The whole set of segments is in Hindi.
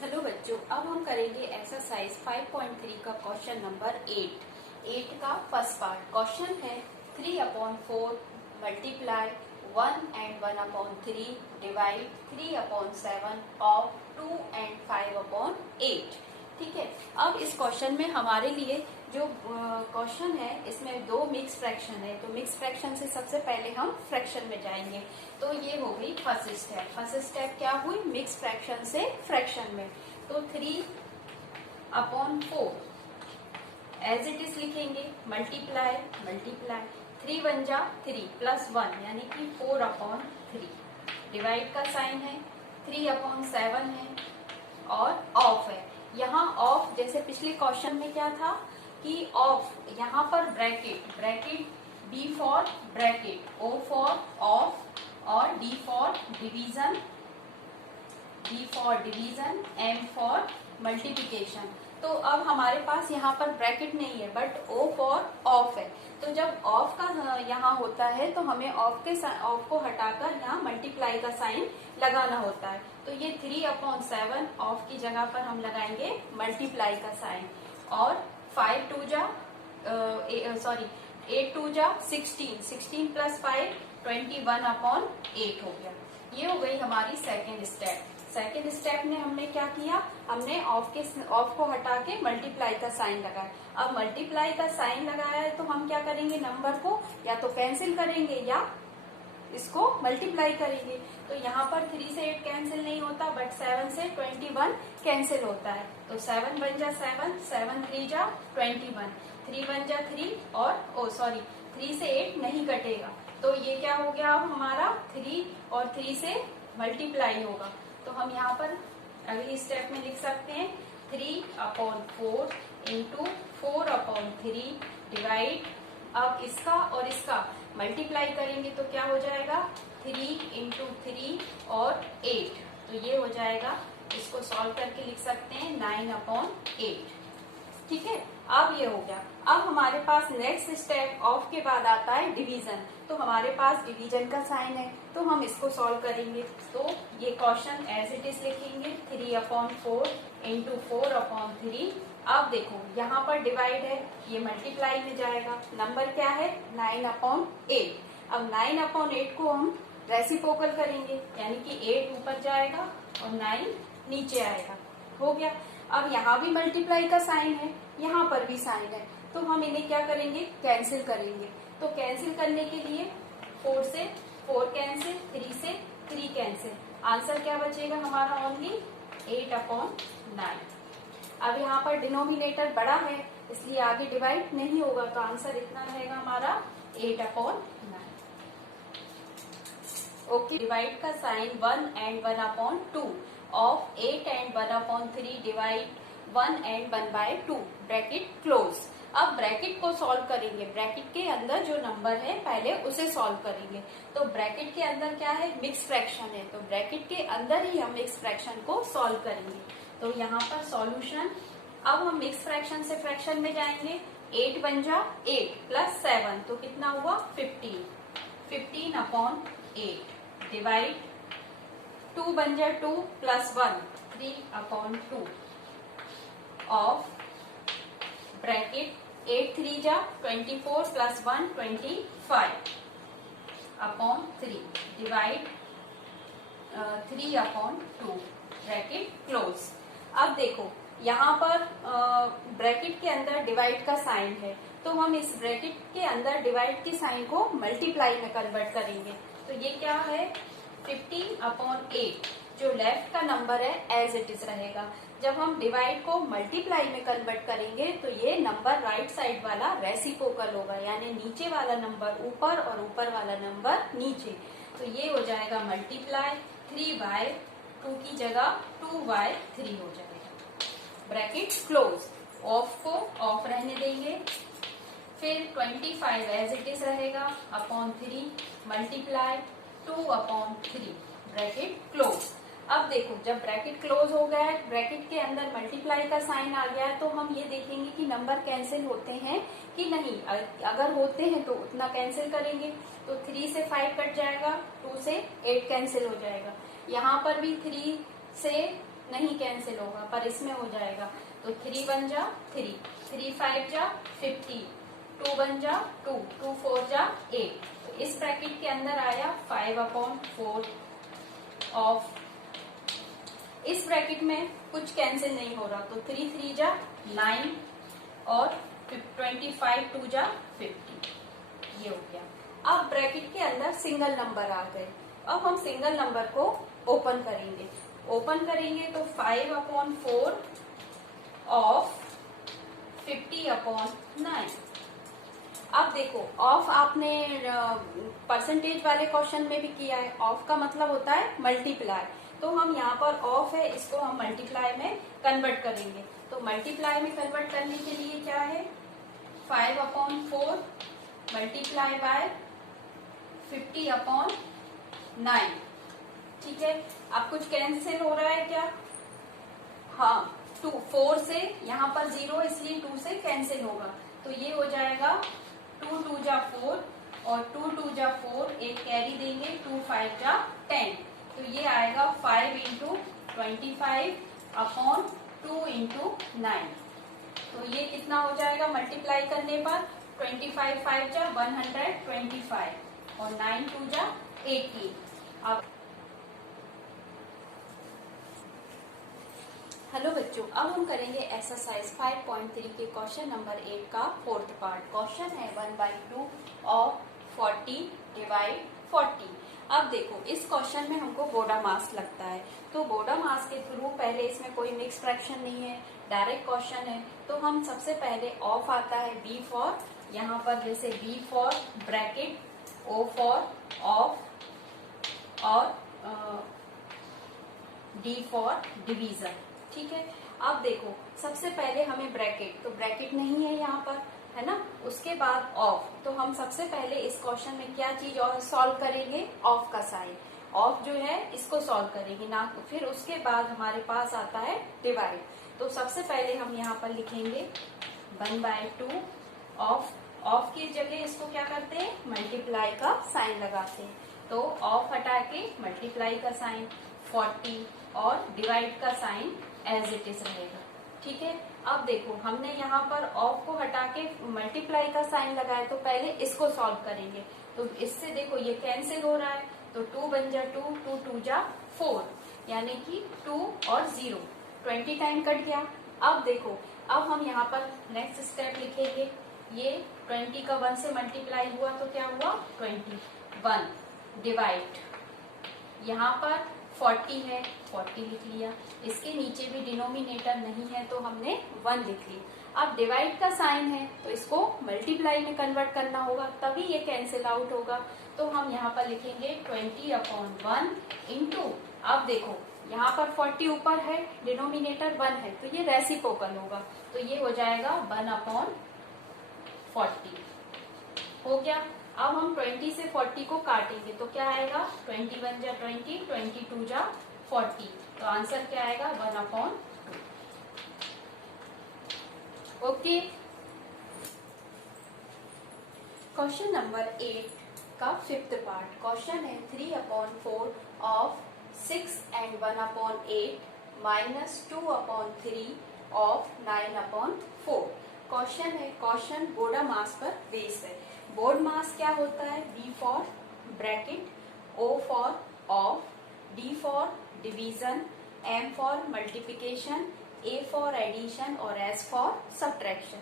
हेलो बच्चों, अब हम करेंगे एक्सरसाइज 5.3 का क्वेश्चन नंबर 8 का फर्स्ट पार्ट। क्वेश्चन है 3/4 multiply 1 and 1/3 divide 3/7 of 2 and 5/8। ठीक है, अब इस क्वेश्चन में हमारे लिए जो क्वेश्चन है इसमें दो मिक्स फ्रैक्शन है, तो मिक्स फ्रैक्शन से सबसे पहले हम फ्रैक्शन में जाएंगे। तो ये हो गई फर्स्ट स्टेप। फर्स्ट स्टेप क्या हुई? मिक्स फ्रैक्शन से फ्रैक्शन में। तो 3/4 एज इट इज लिखेंगे, मल्टीप्लाई 3 1 जा 3 प्लस 1 यानी कि 4/3। डिवाइड का साइन है, 3/7 है और ऑफ है। यहाँ ऑफ जैसे पिछले क्वेश्चन में क्या था कि ऑफ, यहाँ पर bracket B for bracket, O for of और D for division, M for multiplication. तो अब हमारे पास यहाँ पर ब्रैकेट नहीं है बट ओ फॉर ऑफ है। तो जब ऑफ का यहाँ होता है तो हमें ऑफ को हटाकर यहाँ मल्टीप्लाई का साइन लगाना होता है। तो ये 3/7 ऑफ की जगह पर हम लगाएंगे मल्टीप्लाई का साइन। और 8 2 जा 16 प्लस 5 21/8 हो गया। ये हो गई हमारी सेकेंड स्टेप। सेकेंड स्टेप में हमने क्या किया? हमने ऑफ को हटा के मल्टीप्लाई का साइन लगाया। अब मल्टीप्लाई का साइन लगाया है तो हम क्या करेंगे? नंबर को या तो कैंसिल करेंगे या इसको मल्टीप्लाई करेंगे। तो यहाँ पर 3 से 8 कैंसिल नहीं होता बट 7 से 21 कैंसिल होता है। तो 7 1 जा 7, 7 3 जा 21, 3 1 जा 3 और 3 से 8 नहीं कटेगा। तो ये क्या हो गया? अब हमारा 3 और 3 से मल्टीप्लाई होगा। तो हम यहाँ पर अगली स्टेप में लिख सकते हैं 3/4 इंटू 4/3 डिवाइड। अब इसका और इसका मल्टीप्लाई करेंगे तो क्या हो जाएगा? 3 × 3 और 8। तो ये हो जाएगा, इसको सॉल्व करके लिख सकते हैं 9/8। ठीक है, अब ये हो गया। अब हमारे पास नेक्स्ट स्टेप ऑफ के बाद आता है डिवीजन। तो हमारे पास डिवीजन का साइन है तो हम इसको सॉल्व करेंगे। तो ये क्वेश्चन एज इट इज लिखेंगे 3/4 इंटू 4/3। अब देखो यहाँ पर डिवाइड है, ये मल्टीप्लाई में जाएगा। नंबर क्या है? 9/8। अब 9/8 को हम रेसिप्रोकल करेंगे यानी कि 8 ऊपर जाएगा और 9 नीचे आएगा। हो गया। अब यहाँ भी मल्टीप्लाई का साइन है, यहाँ पर भी साइन है, तो हम इन्हें क्या करेंगे? कैंसिल करेंगे। तो कैंसिल करने के लिए 4 से 4 कैंसिल, 3 से 3 कैंसिल। आंसर क्या बचेगा हमारा? ओनली 8/9। अब यहाँ पर डिनोमिनेटर बड़ा है इसलिए आगे डिवाइड नहीं होगा, तो आंसर इतना रहेगा हमारा 8/9। ओके, डिवाइड का sign 1 and 1/2 of 8 and 1/3 divide 1 and 1/2 bracket close. अब ब्रैकेट को सॉल्व करेंगे। ब्रैकेट के अंदर जो नंबर है पहले उसे सॉल्व करेंगे। तो ब्रैकेट के अंदर क्या है? मिक्स फ्रैक्शन है, तो ब्रैकेट के अंदर ही हम मिक्स फ्रैक्शन को सॉल्व करेंगे। तो यहाँ पर सॉल्यूशन, अब हम मिक्स फ्रैक्शन से फ्रैक्शन में जाएंगे। 8 1 जा 8 प्लस 7 तो कितना हुआ? 15/8 डिवाइड 2 1 जा 2 प्लस 1 3/2 ऑफ ब्रैकेट 8 3 जा 24 प्लस 1 25/3 डिवाइड 3/2 ब्रैकेट क्लोज। अब देखो यहाँ पर ब्रैकेट के अंदर डिवाइड का साइन है तो हम इस ब्रैकेट के अंदर डिवाइड के साइन को मल्टीप्लाई में कन्वर्ट करेंगे। तो ये क्या है? 15/8। जो लेफ्ट का नंबर है एज इट इज रहेगा। जब हम डिवाइड को मल्टीप्लाई में कन्वर्ट करेंगे तो ये नंबर राइट साइड वाला रेसिप्रोकल होगा, यानी नीचे वाला नंबर ऊपर और ऊपर वाला नंबर नीचे। तो ये हो जाएगा मल्टीप्लाई 3/2 की जगह 2/3 हो जाएगा। Bracket close. ऑफ को ऑफ रहने देंगे, फिर 25 एज इट इज रहेगा अपॉन 3 मल्टीप्लाई 2/3 ब्रैकेट क्लोज। अब देखो जब ब्रैकेट क्लोज हो गया है, ब्रैकेट के अंदर मल्टीप्लाई का साइन आ गया है, तो हम ये देखेंगे कि नंबर कैंसिल होते हैं कि नहीं। अगर होते हैं तो उतना कैंसिल करेंगे। तो 3 से 5 कट जाएगा, 2 से 8 कैंसिल हो जाएगा। यहाँ पर भी 3 से नहीं कैंसिल होगा, पर इसमें हो जाएगा। तो 3 1 जा 3, 3 5 जा 50, 2 1 जा 2, 2 4 जा 8। तो इस ब्रैकेट के अंदर आया 5/4 ऑफ, इस ब्रैकेट में कुछ कैंसिल नहीं हो रहा, तो 3 3 जा 9 और 25 2 जा 50, ये हो गया। अब ब्रैकेट के अंदर सिंगल नंबर आ गए। अब हम सिंगल नंबर को ओपन करेंगे। ओपन करेंगे तो 5/4 ऑफ 50/9। अब देखो, ऑफ आपने परसेंटेज वाले क्वेश्चन में भी किया है। ऑफ का मतलब होता है मल्टीप्लाई, तो हम यहाँ पर ऑफ है, इसको हम मल्टीप्लाई में कन्वर्ट करेंगे। तो मल्टीप्लाई में कन्वर्ट करने के लिए क्या है, 5/4 मल्टीप्लाई बाय 50/9। ठीक है, अब कुछ कैंसिल हो रहा है क्या? हाँ, 2 4 से यहाँ पर 0 इसलिए 2 से कैंसिल होगा, तो ये हो जाएगा 2 2 जा 4 और 2 2 जा 4, एक कैरी देंगे, 2 5 जा 10। तो ये आएगा 5 × 25/2 × 9। तो ये कितना हो जाएगा मल्टीप्लाई करने पर? 25 5 जा 125 और 9 2 जा 80। अब हेलो बच्चों, अब हम करेंगे एक्सरसाइज 5.3 के क्वेश्चन नंबर 8 का 4th पार्ट। क्वेश्चन है 1/2 ऑफ 40 डिवाइड 40। अब देखो, इस क्वेश्चन में हमको बोडा मास लगता है, तो बोडा मास के थ्रू पहले इसमें कोई मिक्स फ्रैक्शन नहीं है, डायरेक्ट क्वेश्चन है। तो हम सबसे पहले ऑफ आता है, बी फॉर, यहाँ पर जैसे B for bracket, O for of और डी फॉर डिवीजन। ठीक है, अब देखो सबसे पहले हमें ब्रैकेट, तो ब्रैकेट नहीं है यहाँ पर, है ना। उसके बाद ऑफ, तो हम सबसे पहले इस क्वेश्चन में क्या चीज और सॉल्व करेंगे? ऑफ का साइन, ऑफ जो है इसको सॉल्व करेंगे ना। फिर उसके बाद हमारे पास आता है डिवाइड, तो सबसे पहले हम यहाँ पर लिखेंगे 1/2 ऑफ, ऑफ की जगह इसको क्या करते हैं, मल्टीप्लाई का साइन लगाते हैं। तो ऑफ हटा के मल्टीप्लाई का साइन 40 और डिवाइड का साइन एज इट इज रहेगा। ठीक है, अब देखो हमने यहाँ पर ऑफ को हटा के मल्टीप्लाई का साइन लगाया, तो पहले इसको सॉल्व करेंगे। तो इससे देखो ये कैंसिल हो रहा है, तो 2 1 जा 2, 2 2 जा 4, यानी कि 2 और 0, 20 टाइम कट गया। अब देखो, अब हम यहाँ पर नेक्स्ट स्टेप लिखेंगे, ये 20 का 1 से मल्टीप्लाई हुआ तो क्या हुआ 21 डिवाइड, यहाँ पर 40 है, 40 लिख लिया, इसके नीचे भी डिनोमिनेटर नहीं है तो हमने 1 लिख लिया। अब डिवाइड का साइन है तो इसको मल्टीप्लाई में कन्वर्ट करना होगा, तभी ये कैंसिल आउट होगा। तो हम यहाँ पर लिखेंगे 20/1 इंटू, अब देखो यहाँ पर 40 ऊपर है, डिनोमिनेटर 1 है, तो ये रेसिप्रोकल होगा, तो ये हो जाएगा 1/40 हो गया। अब हम 20 से 40 को काटेंगे तो क्या आएगा, 21 जा 20, 22 जा 40, तो आंसर क्या आएगा 1/2। ओके, क्वेश्चन नंबर 8 का 5th पार्ट। क्वेश्चन है 3/4 of 6 and 1/8 minus 2/3 of 9/4। Question है, क्वेश्चन बोडा मास पर बेस है। बोर्ड मास क्या होता है, B for bracket, O for of, D for division, M for multiplication, A for addition और एस फॉर सब्ट्रैक्शन।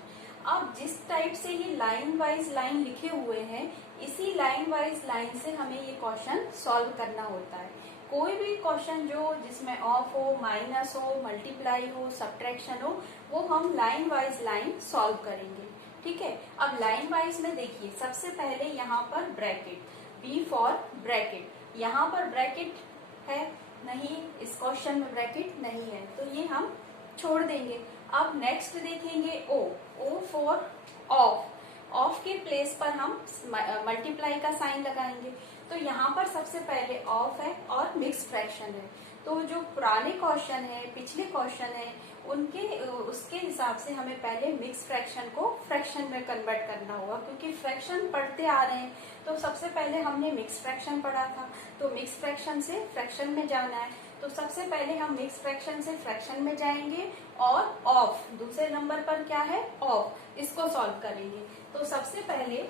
अब जिस टाइप से ये लाइन वाइज लाइन लिखे हुए हैं, इसी लाइन वाइज लाइन से हमें ये क्वेश्चन सॉल्व करना होता है। कोई भी क्वेश्चन जो जिसमें ऑफ हो, माइनस हो, मल्टीप्लाई हो, सब्ट्रैक्शन हो, वो हम लाइन वाइज लाइन सॉल्व करेंगे। ठीक है, अब लाइन वाइज में देखिए, सबसे पहले यहाँ पर ब्रैकेट, बी फॉर ब्रैकेट, यहाँ पर ब्रैकेट है नहीं, इस क्वेश्चन में ब्रैकेट नहीं है, तो ये हम छोड़ देंगे। अब नेक्स्ट देखेंगे ओ, ओ फॉर ऑफ, ऑफ के प्लेस पर हम मल्टीप्लाई का साइन लगाएंगे। तो यहाँ पर सबसे पहले ऑफ है और मिक्स फ्रैक्शन है, तो जो पुराने क्वेश्चन है, पिछले क्वेश्चन है, उनके उसके हिसाब से हमें पहले मिक्स फ्रैक्शन को फ्रैक्शन में कन्वर्ट करना होगा, क्योंकि फ्रैक्शन पढ़ते आ रहे हैं। तो सबसे पहले हमने मिक्स फ्रैक्शन पढ़ा था, तो मिक्स फ्रैक्शन से फ्रैक्शन में जाना है। तो सबसे पहले हम मिक्स फ्रैक्शन से फ्रैक्शन में जाएंगे और ऑफ, दूसरे नंबर पर क्या है ऑफ, इसको सॉल्व करेंगे। तो सबसे पहले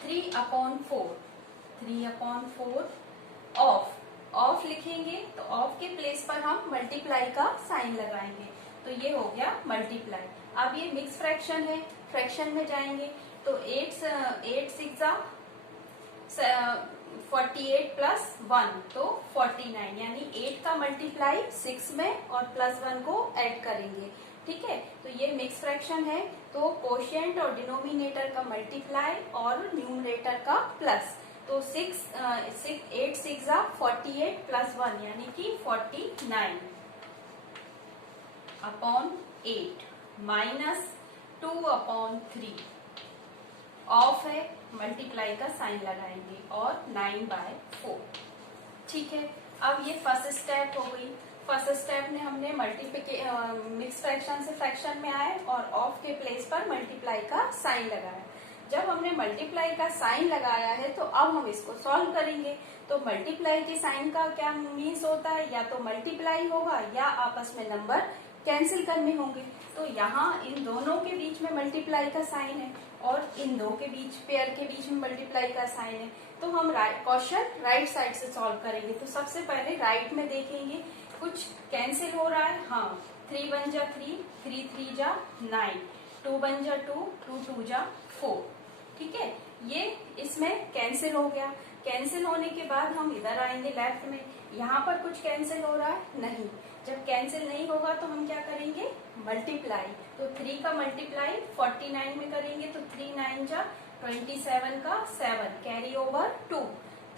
3/4 ऑफ लिखेंगे, तो ऑफ के प्लेस पर हम मल्टीप्लाई का साइन लगाएंगे, तो ये हो गया मल्टीप्लाई। अब ये मिक्स फ्रैक्शन है, फ्रैक्शन में जाएंगे, तो 8 6 48 प्लस 1 तो 49, यानी 8 का मल्टीप्लाई 6 में और प्लस 1 को ऐड करेंगे। ठीक है, तो ये मिक्स फ्रैक्शन है, तो कोशिएंट और डिनोमिनेटर का मल्टीप्लाई और न्यूमरेटर का प्लस, तो 8 6 48 प्लस 1 यानी कि 49 अपॉन 8 माइनस 2/3 ऑफ है, मल्टीप्लाई का साइन लगाएंगे और 9/4। ठीक है, अब ये फर्स्ट स्टेप हो गई। फर्स्ट स्टेप में हमने मिक्स फ्रैक्शन से फ्रैक्शन में आए और ऑफ के प्लेस पर मल्टीप्लाई का साइन लगाया। जब हमने मल्टीप्लाई का साइन लगाया है तो अब हम इसको सॉल्व करेंगे। तो मल्टीप्लाई के साइन का क्या मीन्स होता है, या तो मल्टीप्लाई होगा या आपस में नंबर कैंसिल करने होंगे। तो यहाँ इन दोनों के बीच में मल्टीप्लाई का साइन है और इन दो के बीच, पेयर के बीच में मल्टीप्लाई का साइन है, तो हम क्वेश्चन राइट साइड से सॉल्व करेंगे। तो सबसे पहले राइट में देखेंगे कुछ कैंसिल हो रहा है। हाँ, 3 1 जा 3, 3 3 जा 9, 2 1 जा 2, 2 2 जा 4। ठीक है, ये इसमें कैंसिल हो गया। कैंसिल होने के बाद हम इधर आएंगे लेफ्ट में, यहाँ पर कुछ कैंसिल हो रहा है नहीं। जब कैंसिल नहीं होगा तो हम क्या करेंगे मल्टीप्लाई, तो 3 का मल्टीप्लाई 49 में करेंगे, तो 3 9 जा 27 का 7 कैरी ओवर 2,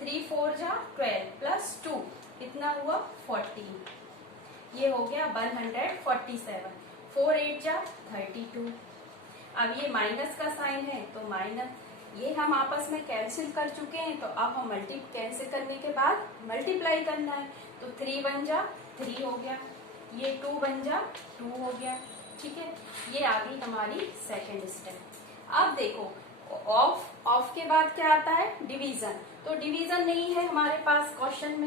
3 4 जा 12 प्लस 2 कितना हुआ 14, ये हो गया 147। 4 8 जा 32। अब ये माइनस का साइन है तो माइनस, ये हम आपस में कैंसिल कर चुके हैं, तो अब हम कैंसिल करने के बाद मल्टीप्लाई करना है, तो 3 1 जा 3 हो गया, ये 2 1 जा 2 हो गया। ठीक है, ये आ गई हमारी सेकेंड स्टेप। अब देखो ऑफ के बाद क्या आता है डिवीजन, तो डिवीजन नहीं है हमारे पास क्वेश्चन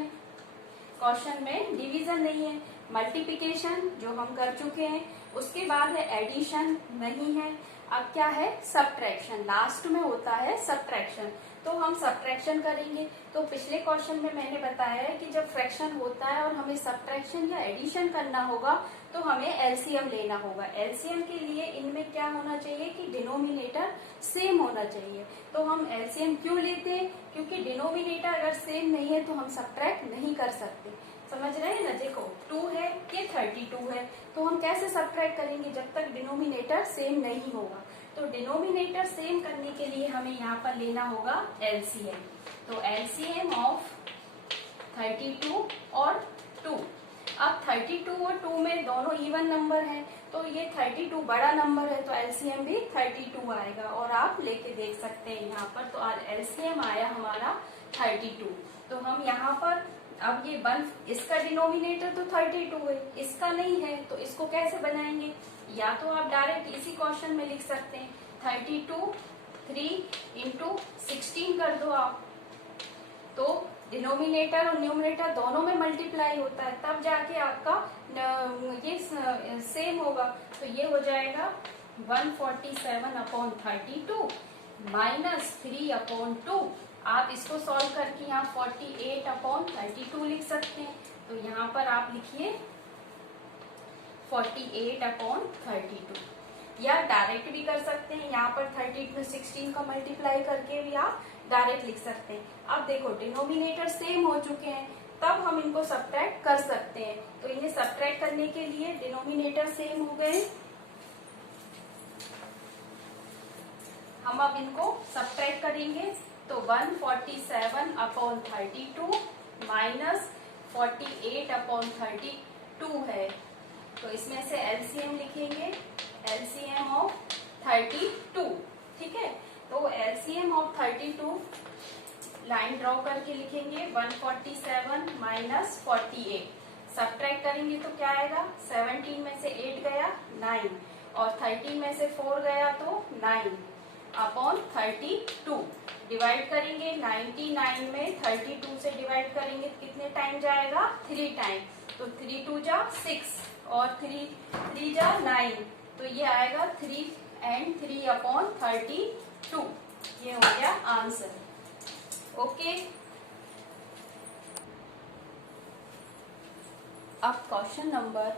में डिवीजन नहीं है। मल्टीप्लिकेशन जो हम कर चुके हैं, उसके बाद है एडिशन नहीं है। अब क्या है सब्ट्रैक्शन, लास्ट में होता है सब्ट्रैक्शन, तो हम सब्ट्रैक्शन करेंगे। तो पिछले क्वेश्चन में मैंने बताया है कि जब फ्रैक्शन होता है और हमें सब्ट्रैक्शन या एडिशन करना होगा तो हमें एलसीएम लेना होगा। एलसीएम के लिए इनमें क्या होना चाहिए कि डिनोमिनेटर सेम होना चाहिए। तो हम एलसीएम क्यों लेते हैं, क्योंकि डिनोमिनेटर अगर सेम नहीं है तो हम सब्ट्रैक्ट नहीं कर सकते। समझ रहे हैं ना, देखो 2 है ये 32 है, तो हम कैसे सब्ट्रैक्ट करेंगे जब तक डिनोमिनेटर सेम नहीं होगा। तो डिनोमिनेटर सेम करने के लिए हमें यहाँ पर लेना होगा एलसीएम। तो एलसीएम ऑफ 32 और 2। अब 32 और 2 में दोनों इवन नंबर है, तो ये 32 बड़ा नंबर है तो एलसीएम भी 32 आएगा, और आप लेके देख सकते हैं यहाँ पर। तो एलसीएम आया हमारा 32। तो हम यहाँ पर अब ये इसका डिनोमिनेटर तो 32 है, इसका नहीं है, तो इसको कैसे बनाएंगे, या तो आप डायरेक्ट इसी क्वेश्चन में लिख सकते हैं 32 3 इंटू 16 कर दो आप, तो डिनोमिनेटर और न्यूमरेटर दोनों में मल्टीप्लाई होता है, तब जाके आपका ये सेम होगा। तो ये हो जाएगा 147/32 माइनस 3/2। आप इसको सॉल्व करके यहाँ 48/32 लिख सकते हैं। तो यहाँ पर आप लिखिए 48/32, या डायरेक्ट भी कर सकते हैं, यहाँ पर 30 में 16 का मल्टीप्लाई करके भी आप डायरेक्ट लिख सकते हैं। अब देखो डिनोमिनेटर सेम हो चुके हैं, तब हम इनको सब्ट्रैक्ट कर सकते हैं। तो इन्हें सब्ट्रैक्ट करने के लिए डिनोमिनेटर सेम हो गए, हम अब इनको सब्ट्रैक्ट करेंगे। तो 147/32 माइनस 48/32 है, तो इसमें से एलसीएम लिखेंगे, एलसीएम ऑफ 32। ठीक है, तो एलसीएम ऑफ 32 लाइन ड्रॉ करके लिखेंगे 147 माइनस 48, सब्ट्रैक्ट करेंगे तो क्या आएगा, 17 में से 8 गया 9 और 13 में से 4 गया तो 9, अपॉन 32 डिवाइड करेंगे। 99 में 32 से डिवाइड करेंगे तो कितने टाइम जाएगा? 3 टाइम। तो 3 2 जा 6 और 3 जा 9, तो ये आएगा 3 and 3 अपॉन 32। ये हो गया आंसर। ओके, अब क्वेश्चन नंबर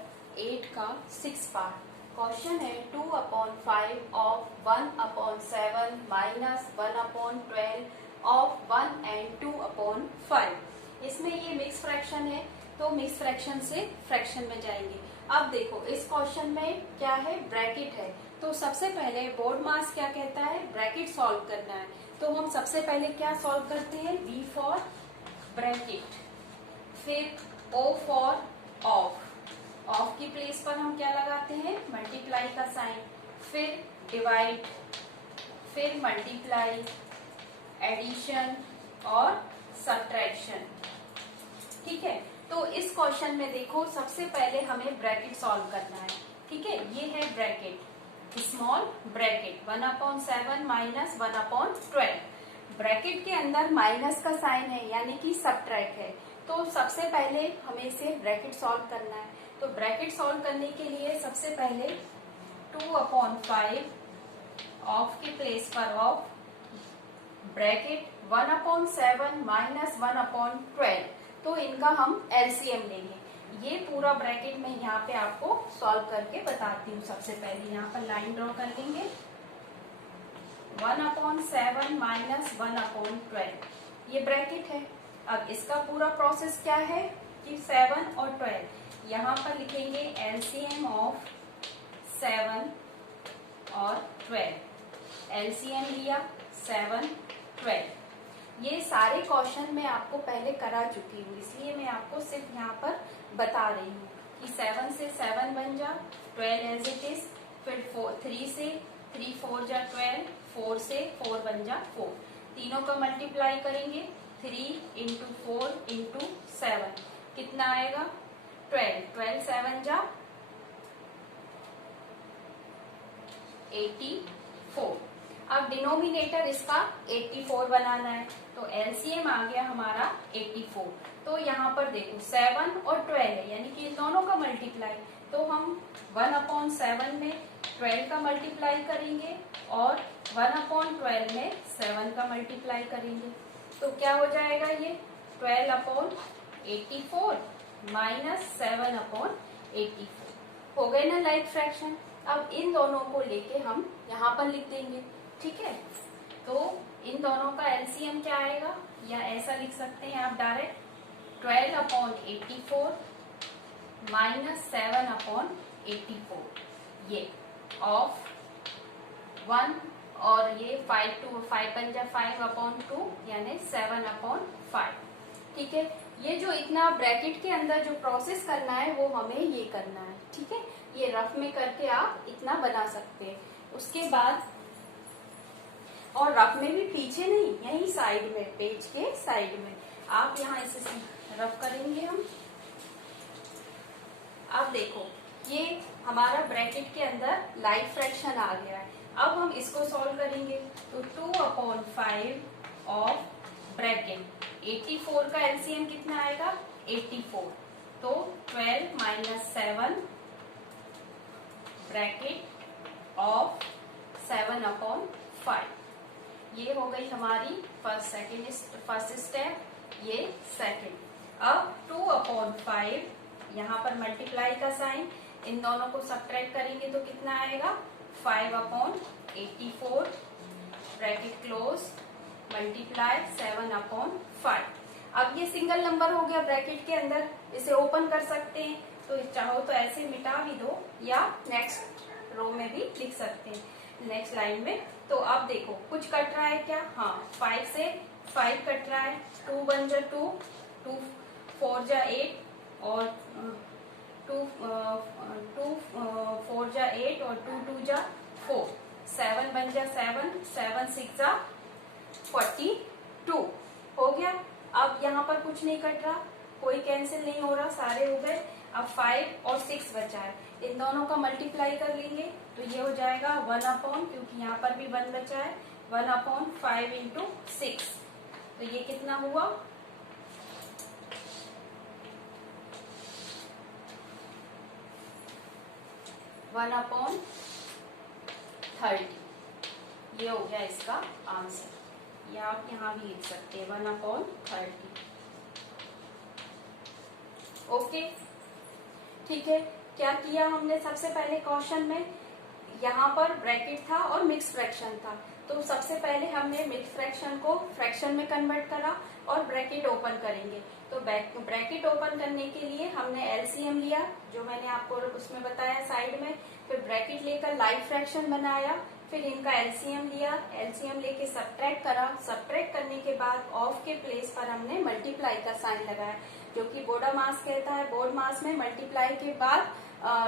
8 का 6 पार्ट। क्वेश्चन है 2 upon 5 of 1 upon 7 minus 1 upon 12 of 1 and 2 upon 5। इसमें ये मिक्स फ्रैक्शन है, तो मिक्स फ्रैक्शन से फ्रैक्शन में जाएंगे। अब देखो इस क्वेश्चन में क्या है? ब्रैकेट है। तो सबसे पहले बोर्ड मास क्या कहता है? ब्रैकेट सॉल्व करना है। तो हम सबसे पहले क्या सॉल्व करते हैं? B फॉर ब्रैकेट, फिर O फॉर ऑफ, ऑफ की प्लेस पर हम क्या लगाते हैं? मल्टीप्लाई का साइन, फिर डिवाइड, फिर मल्टीप्लाई, एडिशन और सब्ट्रैक्शन। ठीक है, तो इस क्वेश्चन में देखो सबसे पहले हमें ब्रैकेट सॉल्व करना है। ठीक है, ये है bracket, small bracket 1 upon 7 minus 1 upon 12। Bracket के अंदर माइनस का साइन है यानी कि सब्ट्रैक्ट है। तो सबसे पहले हमें इसे ब्रैकेट सॉल्व करना है। तो ब्रैकेट सॉल्व करने के लिए सबसे पहले 2 अपॉन 5 ऑफ की प्लेस पर of, bracket 1 upon 7 minus 1 upon 12, तो इनका हम एलसीएम लेंगे। ये पूरा ब्रैकेट में यहाँ पे आपको सॉल्व करके बताती हूँ। सबसे पहले यहाँ पर लाइन ड्रॉ कर लेंगे। 1 अपॉन 7 माइनस 1 अपॉन 12, ये ब्रैकेट है। अब इसका पूरा प्रोसेस क्या है कि 7 और 12 यहाँ पर लिखेंगे एलसीएम ऑफ 7 और 12। एलसीएम लिया 7 12। ये सारे क्वेश्चन मैं आपको पहले करा चुकी हूँ, इसलिए मैं आपको सिर्फ यहाँ पर बता रही हूँ कि 7 से 7 बन जा 12 एज इट इज, फिर 3 से 3 4 जा 12, 4 से 4 बन जा 4। तीनों का मल्टीप्लाई करेंगे 3 इंटू 4 इंटू 7, कितना आएगा? 12। 12 7 जा 84। अब डिनोमिनेटर इसका 84 बनाना है, तो एलसीएम आ गया हमारा 84। तो यहाँ पर देखो 7 और 12 है यानी कि इन दोनों का मल्टीप्लाई, तो हम 1 अपॉन 7 में 12 का मल्टीप्लाई करेंगे और 1 अपॉन 12 में 7 का मल्टीप्लाई करेंगे। तो क्या हो जाएगा? ये 12 अपॉन 84 माइनस 7 अपॉन 84 हो गए ना लाइक फ्रैक्शन। अब इन दोनों को लेके हम यहाँ पर लिख देंगे। ठीक है, तो इन दोनों का एलसीएम क्या आएगा, या ऐसा लिख सकते हैं आप डायरेक्ट 12 अपॉन 84 माइनस 7 अपॉन 84, ये ऑफ 1 और ये 5 बन जा 5 अपॉन 2 यानी 7 अपॉन 5। ठीक है, ये जो इतना ब्रैकेट के अंदर जो प्रोसेस करना है वो हमें ये करना है। ठीक है, ये रफ में करके आप इतना बना सकते हैं। उसके बाद और रफ में भी पीछे नहीं, यही साइड में, पेज के साइड में आप यहाँ इसे रफ करेंगे हम। अब देखो ये हमारा ब्रैकेट के अंदर लाइक फ्रैक्शन आ गया है। अब हम इसको सॉल्व करेंगे तो 2 अपॉन 5 ऑफ ब्रैकेट 84 का एलसीएम कितना आएगा? 84। तो 12 माइनस 7 ब्रैकेट ऑफ 7 अपॉन 5, ये हो गई हमारी फर्स्ट स्टेप, ये सेकंड। अब 2 अपॉन 5 यहाँ पर मल्टीप्लाई का साइन, इन दोनों को सब्ट्रैक्ट करेंगे तो कितना आएगा? 5 upon 84 bracket close multiply 7 upon 5। अब ये सिंगल नंबर हो गया ब्रैकेट के अंदर, इसे ओपन कर सकते हैं, तो चाहो तो ऐसे मिटा भी दो या नेक्स्ट रो में भी लिख सकते हैं, नेक्स्ट लाइन में। तो अब देखो कुछ कट रहा है क्या? हाँ, 5 से 5 कट रहा है, 2 बन जा 2, 2 4 जा 8 और 2 4 जा 8 और 2 2 जा 4, 7 बन जा 7, 7 6 जा 42 हो गया। अब यहाँ पर कुछ नहीं कट रहा, कोई कैंसिल नहीं हो रहा, सारे हो गए। अब 5 और 6 बचा है, इन दोनों का मल्टीप्लाई कर लेंगे तो ये हो जाएगा 1 अपॉन, क्योंकि यहाँ पर भी 1 बचा है, 1 अपॉन 5 इंटू 6। तो ये कितना हुआ, 1 अपॉन 30। ये हो गया इसका आंसर। या आप यहाँ भी लिख सकते हैं 1 अपॉन 30। ओके, ठीक है। क्या किया हमने सबसे पहले क्वेश्चन में, यहाँ पर ब्रैकेट था और मिक्स फ्रैक्शन था, तो सबसे पहले हमने मिक्स फ्रैक्शन को फ्रैक्शन में कन्वर्ट करा और ब्रैकेट ओपन करेंगे। तो ब्रैकेट ओपन करने के लिए हमने एलसीएम लिया, जो मैंने आपको उसमें बताया साइड में, फिर ब्रैकेट लेकर लाइक फ्रैक्शन बनाया, फिर इनका एलसीएम लिया, एलसीएम लेके सब्ट्रैक्ट करा, सब्ट्रैक्ट करने के बाद ऑफ के प्लेस पर हमने मल्टीप्लाई का साइन लगाया, जो कि बोर्डर मास कहता है। बोर्ड मास में मल्टीप्लाई के बाद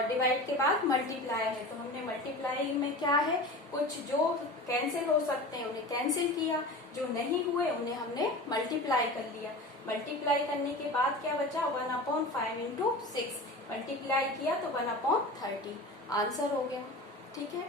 डिवाइड के बाद मल्टीप्लाई है, तो हमने मल्टीप्लाई में क्या है, कुछ जो कैंसिल हो सकते हैं उन्हें कैंसिल किया, जो नहीं हुए उन्हें हमने मल्टीप्लाई कर लिया। मल्टीप्लाई करने के बाद क्या बचा, 1 अपॉन 5 इंटू 6, मल्टीप्लाई किया तो 1 अपॉन 30 आंसर हो गया। ठीक है।